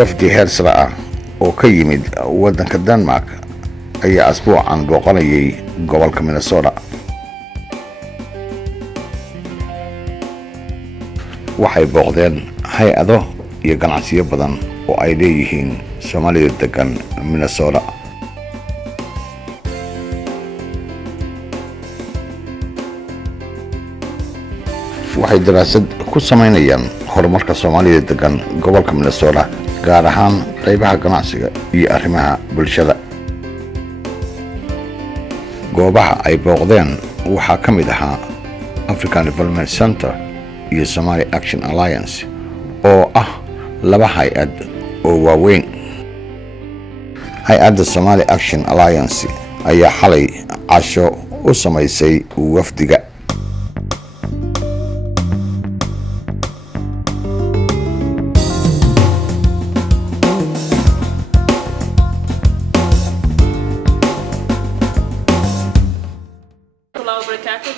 wafdi heer sare ah oo ka yimid waddanka Denmark ayaa asbuucan booqanayay gobolka Minnesota. waxay booqdeen hay-ado iyo ganacsiyo badan oo ay leeyihiin Soomaalida degan Minnesota. waxay daraasad ku sameynayaan horumarka Soomaalida degan gobolka Minnesota, gaar ahaan qaybaha ganacsiga iyo arrimaha bulshada. goobaha ay booqdeen waxaa ka mid ahaa African Development Center iyo Somali Action Alliance oo ah laba hay-ad oo waaweyn. hay-adda Somali Action Alliance ayaa xalay casho u sameysay wafdiga.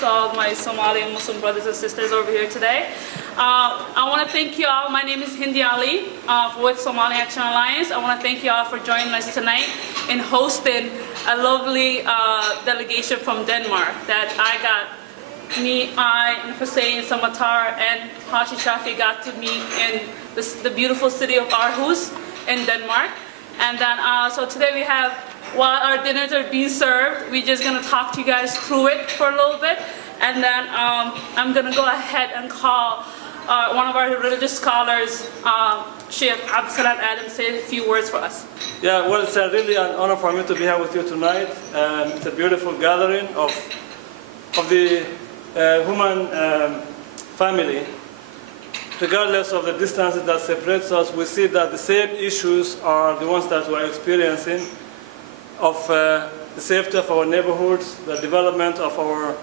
To all of my Somali and Muslim brothers and sisters over here today. I want to thank you all. My name is Hindi Ali with Somali Action Alliance. I want to thank you all for joining us tonight in hosting a lovely delegation from Denmark that I and Hussein, Samatar, and Hashi Shafi got to meet in the beautiful city of Aarhus in Denmark. And then, so today we have, while our dinners are being served, we're just going to talk to you guys through it for a little bit. And then I'm going to go ahead and call one of our religious scholars, Sheikh Abdulsalam Adam, say a few words for us. Yeah, well, it's really an honor for me to be here with you tonight. It's a beautiful gathering of the human family. Regardless of the distances that separates us, we see that the same issues are the ones that we're experiencing, of the safety of our neighborhoods, the development of our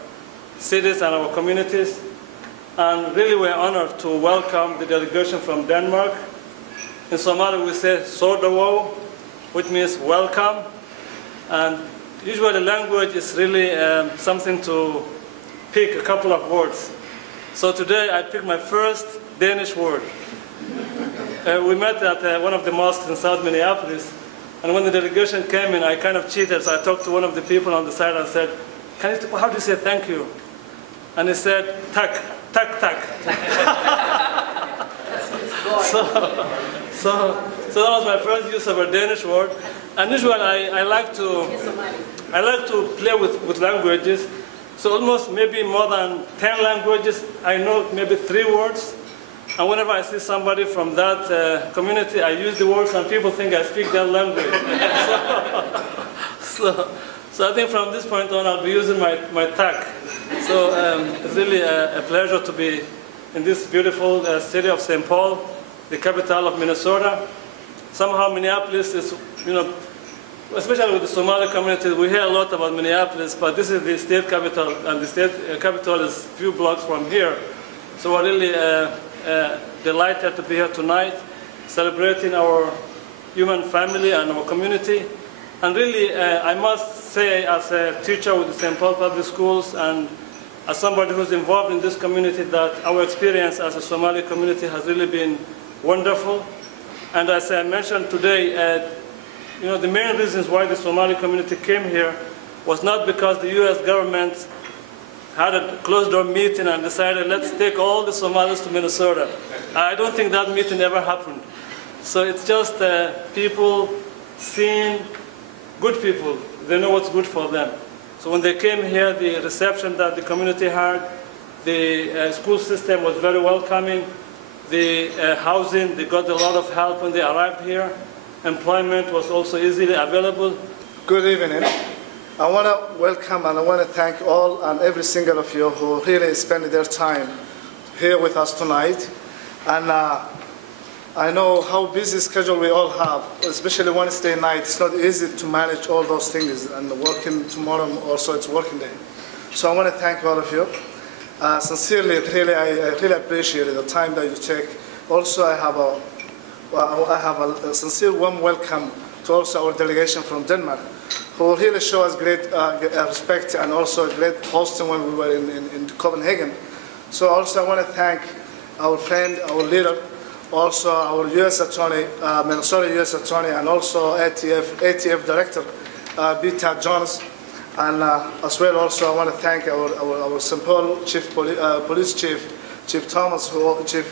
cities and our communities. And really we're honored to welcome the delegation from Denmark. In Somali we say "Sodawo," which means welcome. And usually the language is really something to pick a couple of words. So today I picked my first Danish word. We met at one of the mosques in South Minneapolis, and when the delegation came in, I kind of cheated, so I talked to one of the people on the side and said, how do you say thank you? And he said, tak, tak, tak. so that was my first use of a Danish word. And usually I like to play with languages. So almost maybe more than 10 languages, I know maybe 3 words. And whenever I see somebody from that community, I use the words and people think I speak that language. so I think from this point on, I'll be using my tak. So it's really a pleasure to be in this beautiful city of St. Paul, the capital of Minnesota. Somehow Minneapolis is, especially with the Somali community, we hear a lot about Minneapolis, but this is the state capital, and the state capital is a few blocks from here. So we're really delighted to be here tonight, celebrating our human family and our community. And really, I must say, as a teacher with the St. Paul Public Schools and as somebody who's involved in this community, that our experience as a Somali community has really been wonderful. And as I mentioned today, the main reasons why the Somali community came here was not because the U.S. government had a closed-door meeting and decided, let's take all the Somalis to Minnesota. I don't think that meeting ever happened. So it's just people seeing good people. They know what's good for them. So when they came here, the reception that the community had, the school system was very welcoming. The housing, they got a lot of help when they arrived here. Employment was also easily available. Good evening. I want to welcome and I want to thank all and every single of you who really spent their time here with us tonight. And I know how busy schedule we all have, especially Wednesday night. It's not easy to manage all those things, and working tomorrow also it's working day. So I want to thank all of you. Sincerely, really, I really appreciate the time that you take. Also, I have a sincere warm welcome to also our delegation from Denmark, who really show us great respect and also great hosting when we were in Copenhagen. So also I want to thank our friend, our leader, also our U.S. Attorney, Minnesota U.S. Attorney, and also ATF Director, Peter Jones. And as well, also I want to thank our St. Paul Police Chief Thomas, Chief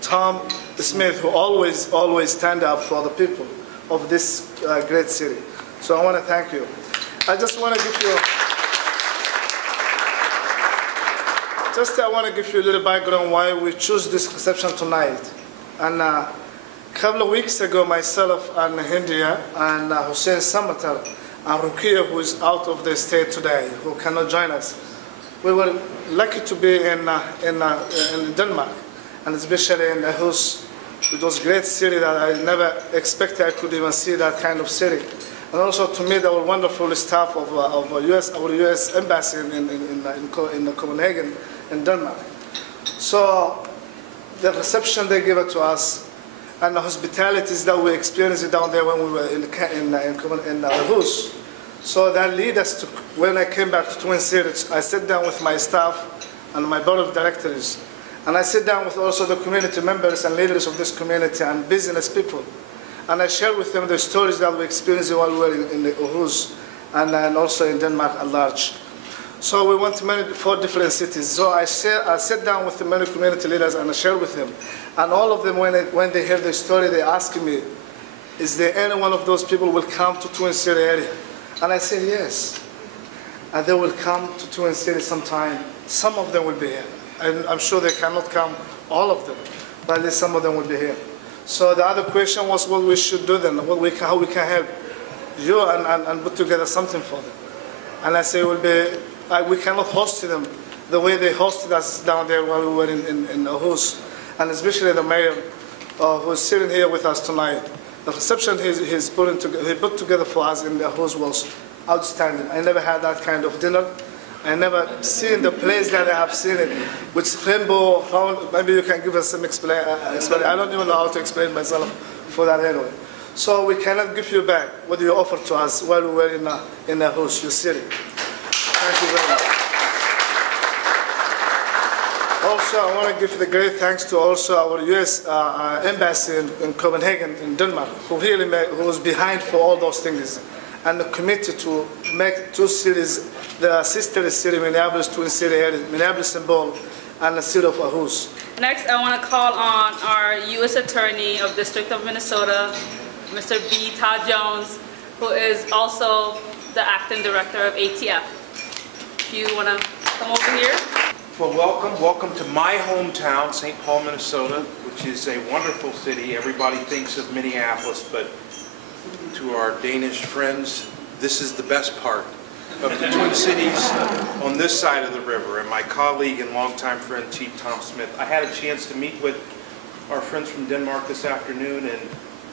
Tom Smith, who always stand up for the people of this great city. So I want to thank you. I just want to give you. I want to give you a little background why we choose this reception tonight. And a couple of weeks ago, myself and Hindia and Hussein Samatar and Rukia, who is out of the state today, who cannot join us, we were lucky to be in Denmark, and especially in Aarhus. It was a great city that I never expected I could even see that kind of city. And also to meet our wonderful staff of our U.S. Embassy in Copenhagen, in Denmark. So the reception they gave it to us, and the hospitalities that we experienced down there when we were in Aarhus. So that led us to, when I came back to Twin Cities, I sat down with my staff and my board of directors, and I sit down with also the community members and leaders of this community and business people. And I shared with them the stories that we experienced while we were in the Aarhus and also in Denmark at large. So we went to 4 different cities. So I sat down with the many community leaders and I shared with them. And all of them, when they heard the story, they asked me, is there any one of those people who will come to Twin City area? And I said, yes. And they will come to Twin City sometime. Some of them will be here. And I'm sure they cannot come, all of them, but at least some of them will be here. So the other question was what we should do then, how we can help you and put together something for them. And I say, we cannot host them the way they hosted us down there while we were in Aarhus, and especially the mayor who's sitting here with us tonight. The reception he put together for us in Aarhus was outstanding. I never had that kind of dinner. I never seen the place that I have seen it, with rainbow. Maybe you can give us some explanation. I don't even know how to explain myself for that anyway. So we cannot give you back what you offered to us while we were in Aarhus, your city. Thank you very much. Also, I want to give the great thanks to also our U.S. Embassy in Copenhagen, in Denmark, who was behind for all those things, and committed to make 2 cities, the sister city, Minneapolis, Twin City area, Minneapolis-St. Paul, and the city of Aarhus. Next, I want to call on our U.S. Attorney of District of Minnesota, Mr. B. Todd Jones, who is also the acting director of ATF. If you want to come over here. Well, welcome to my hometown, St. Paul, Minnesota, which is a wonderful city. Everybody thinks of Minneapolis, but to our Danish friends, this is the best part of the Twin Cities on this side of the river. And my colleague and longtime friend, Chief Tom Smith, I had a chance to meet with our friends from Denmark this afternoon, and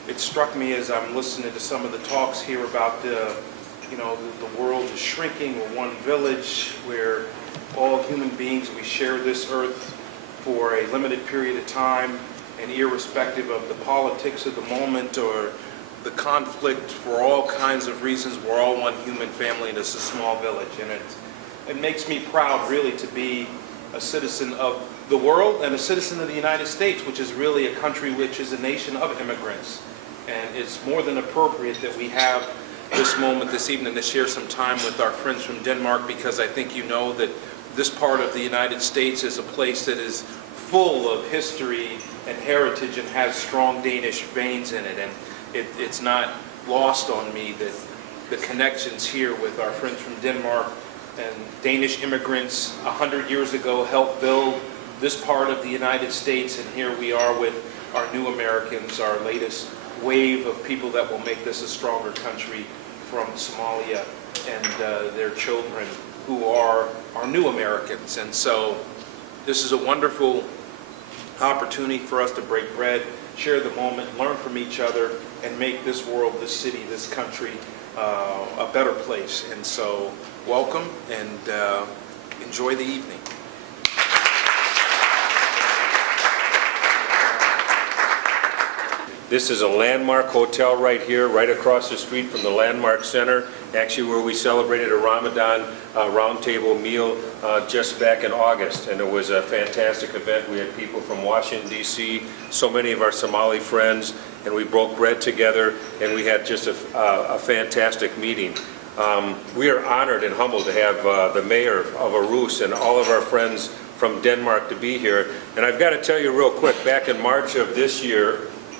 it struck me as I'm listening to some of the talks here about the world is shrinking. We're one village. We're all human beings. We share this earth for a limited period of time, and irrespective of the politics of the moment or the conflict, for all kinds of reasons, we're all one human family, and it's a small village. And it makes me proud, really, to be a citizen of the world and a citizen of the United States, which is really a country which is a nation of immigrants. And it's more than appropriate that we have this moment this evening to share some time with our friends from Denmark, because I think you know that this part of the United States is a place that is full of history and heritage and has strong Danish veins in it. And it's not lost on me that the connections here with our friends from Denmark and Danish immigrants 100 years ago helped build this part of the United States, and here we are with our new Americans, our latest wave of people that will make this a stronger country from Somalia, and their children who are our new Americans. And so this is a wonderful opportunity for us to break bread, share the moment, learn from each other, and make this world, this city, this country a better place. And so welcome, and enjoy the evening. This is a landmark hotel right here, right across the street from the Landmark Center, actually where we celebrated a Ramadan roundtable meal just back in August, and it was a fantastic event. We had people from Washington, D.C., so many of our Somali friends, and we broke bread together, and we had just a fantastic meeting. We are honored and humbled to have the mayor of Aarhus and all of our friends from Denmark to be here. And I've got to tell you real quick, back in March of this year,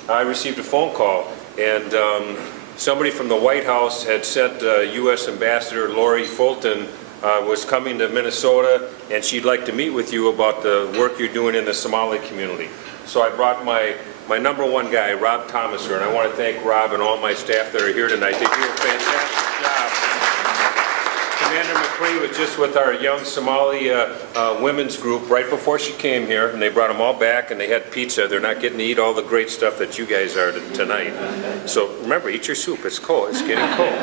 I received a phone call, and somebody from the White House had sent U.S. Ambassador Lori Fulton was coming to Minnesota, and she'd like to meet with you about the work you're doing in the Somali community. So I brought my #1 guy, Rob Thomas, here, and I want to thank Rob and all my staff that are here tonight. They do a fantastic job. Commander McCree was just with our young Somali women's group right before she came here, and they brought them all back, and they had pizza. They're not getting to eat all the great stuff that you guys are tonight. So remember, eat your soup. It's cold. It's getting cold.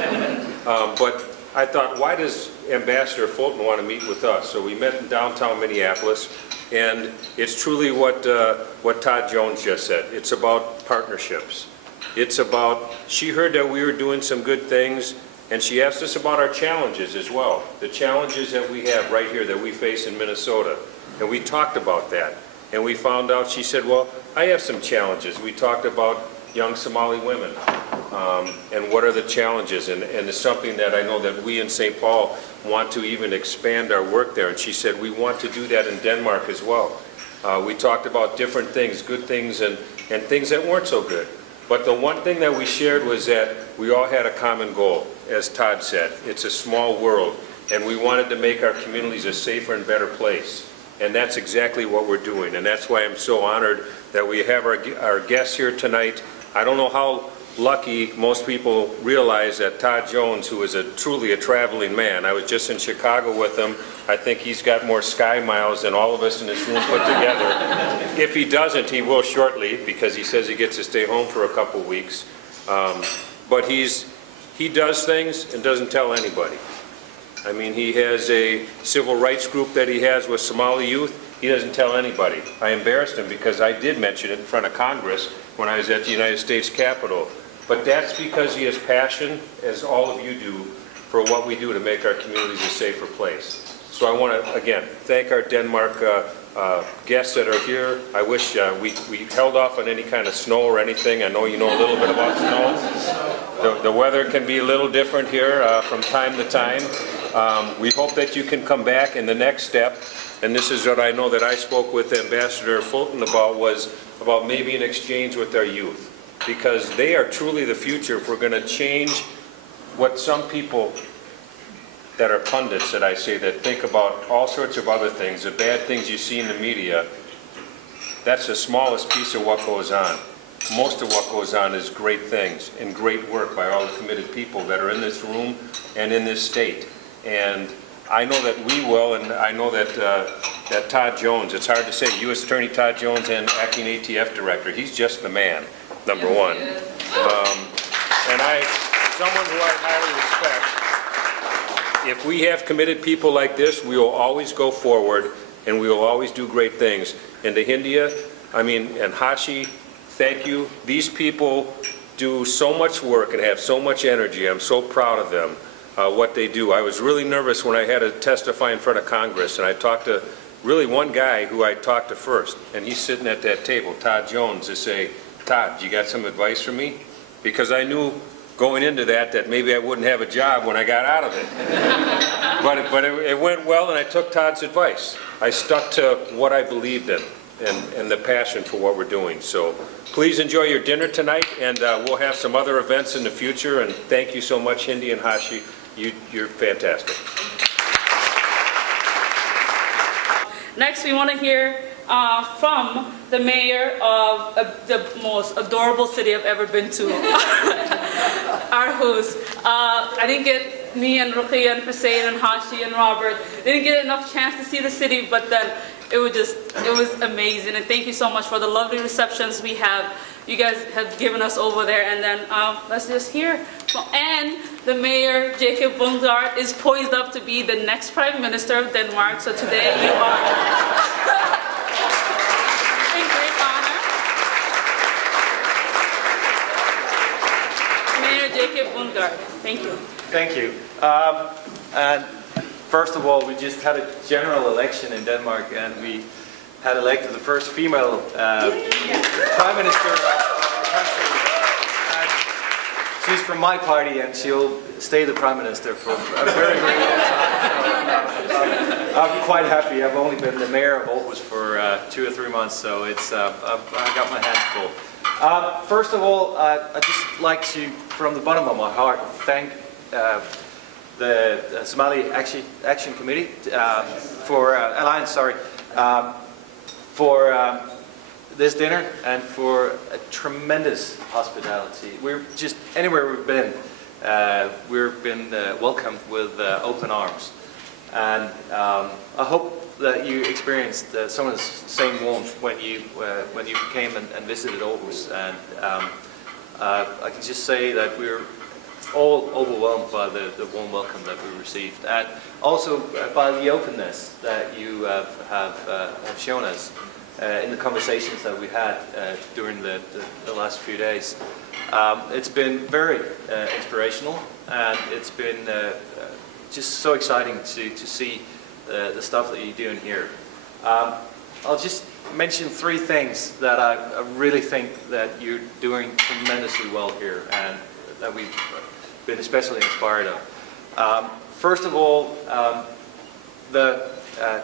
But I thought, why does Ambassador Fulton want to meet with us? So we met in downtown Minneapolis, and it's truly what Todd Jones just said. It's about partnerships. It's about, she heard that we were doing some good things, and she asked us about our challenges as well, the challenges that we have right here that we face in Minnesota. And we talked about that. And we found out, she said, well, I have some challenges. We talked about young Somali women and what are the challenges. And it's something that I know that we in St. Paul want to even expand our work there. And she said, we want to do that in Denmark as well. We talked about different things, good things and things that weren't so good. But the one thing that we shared was that we all had a common goal, as Todd said. It's a small world, and we wanted to make our communities a safer and better place. And that's exactly what we're doing, and that's why I'm so honored that we have our guests here tonight. I don't know how lucky most people realize that Todd Jones, who is truly a traveling man, I was just in Chicago with him. I think he's got more sky miles than all of us in this room put together. If he doesn't, he will shortly, because he says he gets to stay home for a couple weeks. But he does things and doesn't tell anybody. I mean, he has a civil rights group that he has with Somali youth. He doesn't tell anybody. I embarrassed him because I did mention it in front of Congress when I was at the United States Capitol. But that's because he has passion, as all of you do, for what we do to make our communities a safer place. So I want to, again, thank our Denmark guests that are here. I wish we held off on any kind of snow or anything. I know you know a little bit about snow. The weather can be a little different here from time to time. We hope that you can come back in the next step. And this is what I know that I spoke with Ambassador Fulton about, was about maybe an exchange with our youth. Because they are truly the future if we're going to change what some people that are pundits, that I say, that think about all sorts of other things, the bad things you see in the media. That's the smallest piece of what goes on. Most of what goes on is great things and great work by all the committed people that are in this room and in this state. And I know that we will, and I know that that Todd Jones, it's hard to say, U.S. Attorney Todd Jones and acting ATF Director, he's just the man, #1. And someone who I highly respect. If we have committed people like this, we will always go forward, and we will always do great things. And to Hindia, and Hashi, thank you. These people do so much work and have so much energy. I'm so proud of them. What they do. I was really nervous when I had to testify in front of Congress, and I talked to really one guy who I talked to first, and he's sitting at that table, Todd Jones, to say, Todd, you got some advice for me? Because I knew going into that maybe I wouldn't have a job when I got out of it. but it went well, and I took Todd's advice. I stuck to what I believed in and the passion for what we're doing. So please enjoy your dinner tonight, and we'll have some other events in the future, and thank you so much, Hindi and Hashi. You're fantastic. Next, we want to hear from the mayor of the most adorable city I've ever been to, Aarhus. I didn't get, me and Ruqayya and Hussein and Hashi and Robert, didn't get enough chance to see the city, but then it was amazing. And thank you so much for the lovely receptions you guys have given us over there. And then let's just hear. And the mayor, Jacob Bundgaard, is poised up to be the next Prime Minister of Denmark. So today you are in great honor. start. Thank you. Thank you. And first of all, we just had a general election in Denmark, and we had elected the first female Prime Minister of the country. And she's from my party, and she'll stay the Prime Minister for a very, very long time. So, I'm quite happy. I've only been the mayor of Aarhus for 2 or 3 months, so it's I've got my hands full. First of all, I'd just like to, from the bottom of my heart, thank the Somali Action Committee for Alliance, for this dinner and for a tremendous hospitality. We're just anywhere we've been welcomed with open arms, and I hope that you experienced some of the same warmth when you came and visited Aarhus. And I can just say that we're all overwhelmed by the warm welcome that we received, and also by the openness that you have shown us in the conversations that we had during the last few days. It's been very inspirational, and it's been just so exciting to see the stuff that you're doing here. I'll just mention 3 things that I really think that you're doing tremendously well here, and that we've been especially inspired of. First of all, the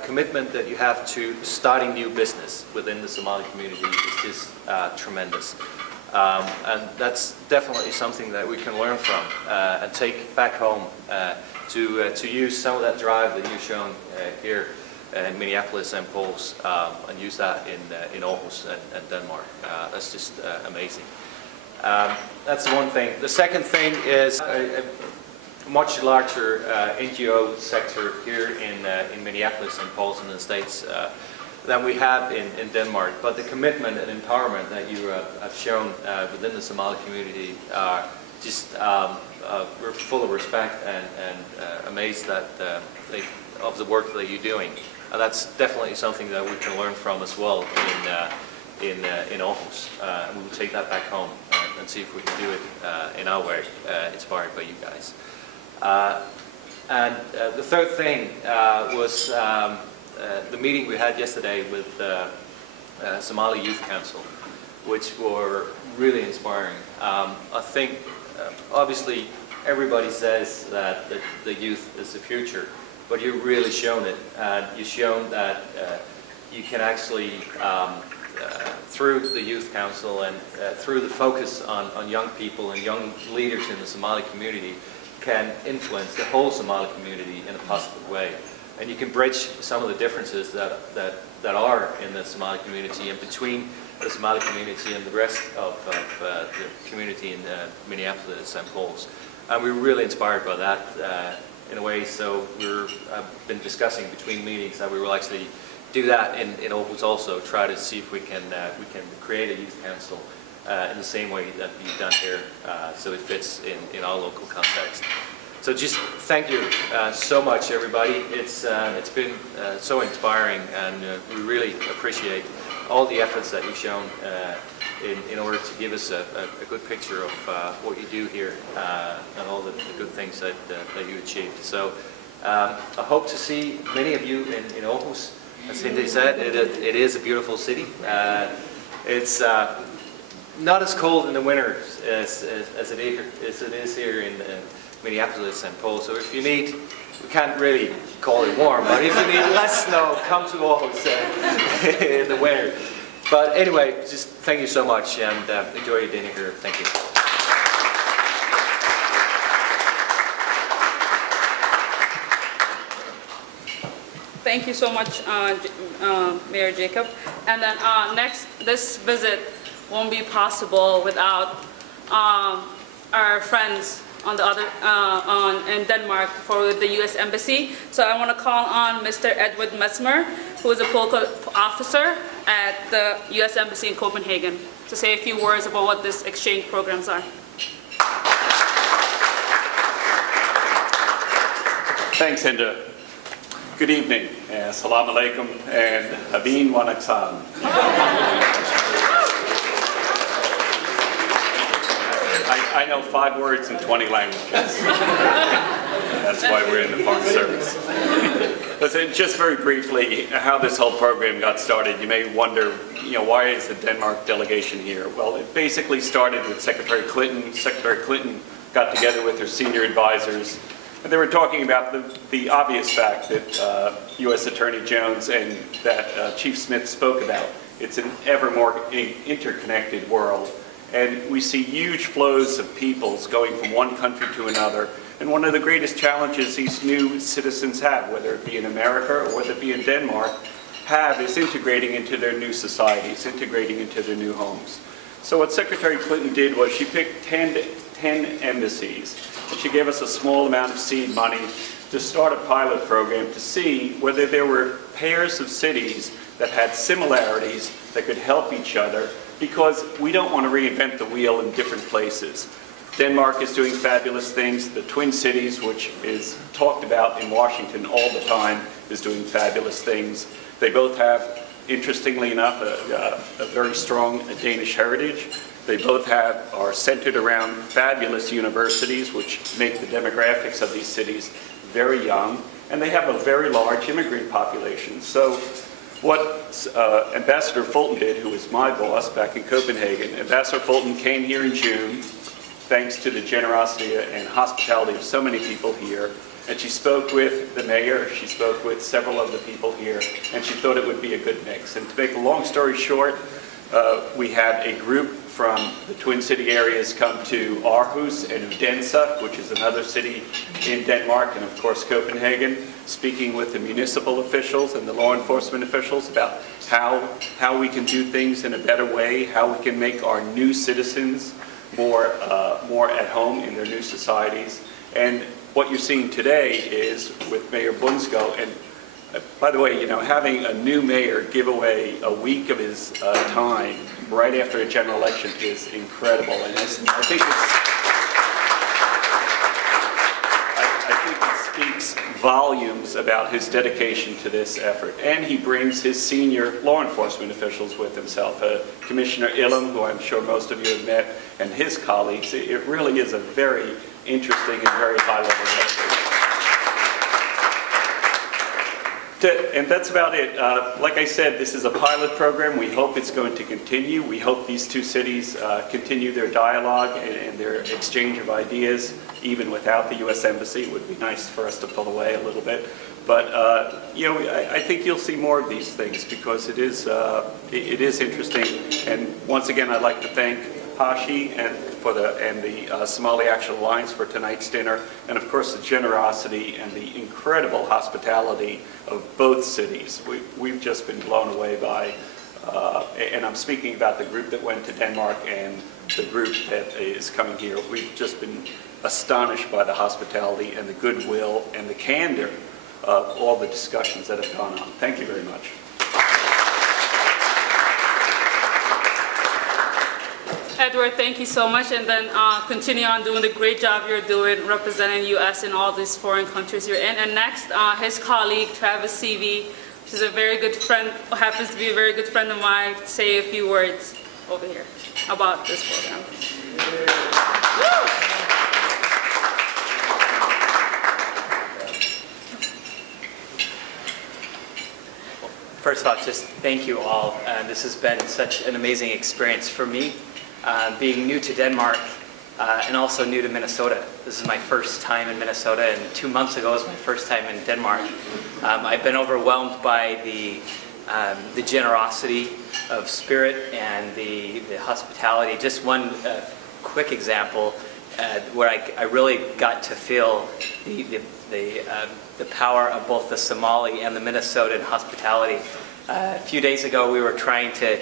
commitment that you have to starting new business within the Somali community is just tremendous. And that's definitely something that we can learn from and take back home to use some of that drive that you've shown here in Minneapolis and Poles, and use that in Aarhus and Denmark. That's just amazing. That's one thing. The second thing is a much larger NGO sector here in Minneapolis and Poles in the States than we have in Denmark. But the commitment and empowerment that you have shown within the Somali community are just, we're full of respect and amazed that, of the work that you're doing. And that's definitely something that we can learn from as well in Aarhus. And we will take that back home and see if we can do it in our way, inspired by you guys. And the third thing was the meeting we had yesterday with Somali Youth Council, which were really inspiring. I think, obviously, everybody says that the youth is the future, but you've really shown it, and you've shown that you can actually, through the Youth Council and through the focus on young people and young leaders in the Somali community, can influence the whole Somali community in a positive way. And you can bridge some of the differences that are in the Somali community and between the Somali community and the rest of the community in Minneapolis and Poles. And we're really inspired by that in a way, so we've been discussing between meetings that we will actually do that in Aarhus also, try to see if we can create a youth council in the same way that you've done here, so it fits in our local context. So just thank you so much, everybody. It's been so inspiring, and we really appreciate all the efforts that you've shown in order to give us a good picture of what you do here and all the good things that you achieved. So I hope to see many of you in Aarhus. As Hindi said, it is a beautiful city. It's not as cold in the winter as it is here in Minneapolis and Poles. So if you need, we can't really call it warm, but if you need less snow, come to Aarhus in the winter. But anyway, just thank you so much, and enjoy your dinner here. Thank you. Thank you so much, Mayor Jacob. And then next, this visit won't be possible without our friends on the other in Denmark for the U.S. Embassy. So I want to call on Mr. Edward Mesmer, who is a political officer at the U.S. Embassy in Copenhagen, to say a few words about what this exchange programs are. Thanks, Hinda. Good evening. Salam alaikum and Habeen wa Naksan. I know 5 words in 20 languages. That's why we're in the Foreign Service. Listen, just very briefly, how this whole program got started. You may wonder, why is the Denmark delegation here? Well, it basically started with Secretary Clinton. Secretary Clinton got together with her senior advisors, and they were talking about the obvious fact that U.S. Attorney Jones and that Chief Smith spoke about. It's an ever more interconnected world, and we see huge flows of peoples going from one country to another. And one of the greatest challenges these new citizens have, whether it be in America or whether it be in Denmark, is integrating into their new societies, integrating into their new homes. So what Secretary Clinton did was she picked 10 embassies, and she gave us a small amount of seed money to start a pilot program to see whether there were pairs of cities that had similarities that could help each other, because we don't want to reinvent the wheel in different places. Denmark is doing fabulous things. The Twin Cities, which is talked about in Washington all the time, is doing fabulous things. They both have, interestingly enough, a very strong Danish heritage. They both are centered around fabulous universities, which make the demographics of these cities very young, and they have a very large immigrant population. So what Ambassador Fulton did, who was my boss back in Copenhagen, Ambassador Fulton came here in June, thanks to the generosity and hospitality of so many people here. And she spoke with the mayor, she spoke with several of the people here, and she thought it would be a good mix. And to make a long story short, we had a group from the Twin City areas come to Aarhus and Odense, which is another city in Denmark, and of course Copenhagen, speaking with the municipal officials and the law enforcement officials about how we can do things in a better way, how we can make our new citizens more at home in their new societies. And what you're seeing today is with Mayor Bundsgaard, and by the way, having a new mayor give away a week of his time right after a general election is incredible. And I think it speaks volumes about his dedication to this effort. And he brings his senior law enforcement officials with himself. Commissioner Illum, who I'm sure most of you have met, and his colleagues. It really is a very interesting and very high-level effort. And that's about it. Like I said, this is a pilot program. We hope it's going to continue. We hope these two cities continue their dialogue and their exchange of ideas, even without the U.S. Embassy. It would be nice for us to pull away a little bit. But, I think you'll see more of these things because it is interesting. And once again, I'd like to thank Hashi and the Somali Action Alliance for tonight's dinner, and of course the generosity and the incredible hospitality of both cities. We've just been blown away by, and I'm speaking about the group that went to Denmark and the group that is coming here. We've just been astonished by the hospitality and the goodwill and the candor of all the discussions that have gone on. Thank you very much. Edward, thank you so much, and then continue on doing the great job you're doing representing U.S. in all these foreign countries you're in. And next, his colleague, Travis Seavey, which is a very good friend, happens to be a very good friend of mine, say a few words over here about this program. First off, just thank you all. This has been such an amazing experience for me. Being new to Denmark and also new to Minnesota. This is my first time in Minnesota, and 2 months ago was my first time in Denmark. I've been overwhelmed by the generosity of spirit and the hospitality. Just one quick example where I really got to feel the power of both the Somali and the Minnesotan hospitality. A few days ago, we were trying to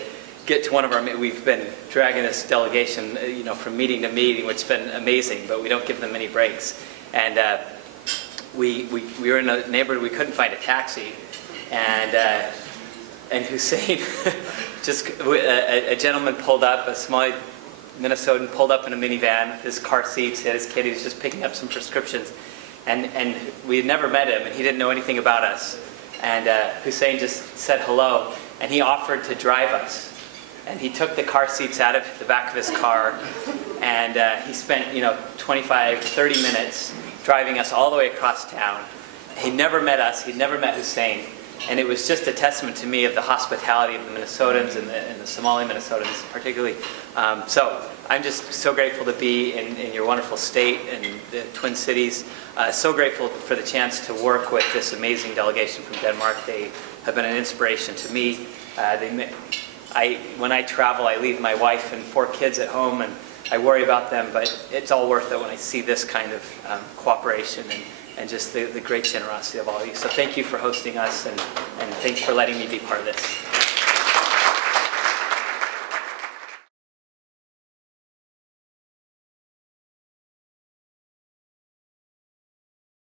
get to one of our, we've been dragging this delegation, from meeting to meeting, which has been amazing, but we don't give them any breaks. And we were in a neighborhood, we couldn't find a taxi, and Hussein, a gentleman pulled up, a Somali Minnesotan pulled up in a minivan, his car seats, he had his kid, he was just picking up some prescriptions, and we had never met him, and he didn't know anything about us. And Hussein just said hello, and he offered to drive us. And he took the car seats out of the back of his car And he spent 25, 30 minutes driving us all the way across town. He'd never met us, he'd never met Hussein. And it was just a testament to me of the hospitality of the Minnesotans and the Somali Minnesotans particularly. So I'm just so grateful to be in your wonderful state and the Twin Cities. So grateful for the chance to work with this amazing delegation from Denmark. They have been an inspiration to me. When I travel, I leave my wife and 4 kids at home, and I worry about them, but it's all worth it when I see this kind of cooperation and just the great generosity of all of you. So thank you for hosting us, and thanks for letting me be part of this.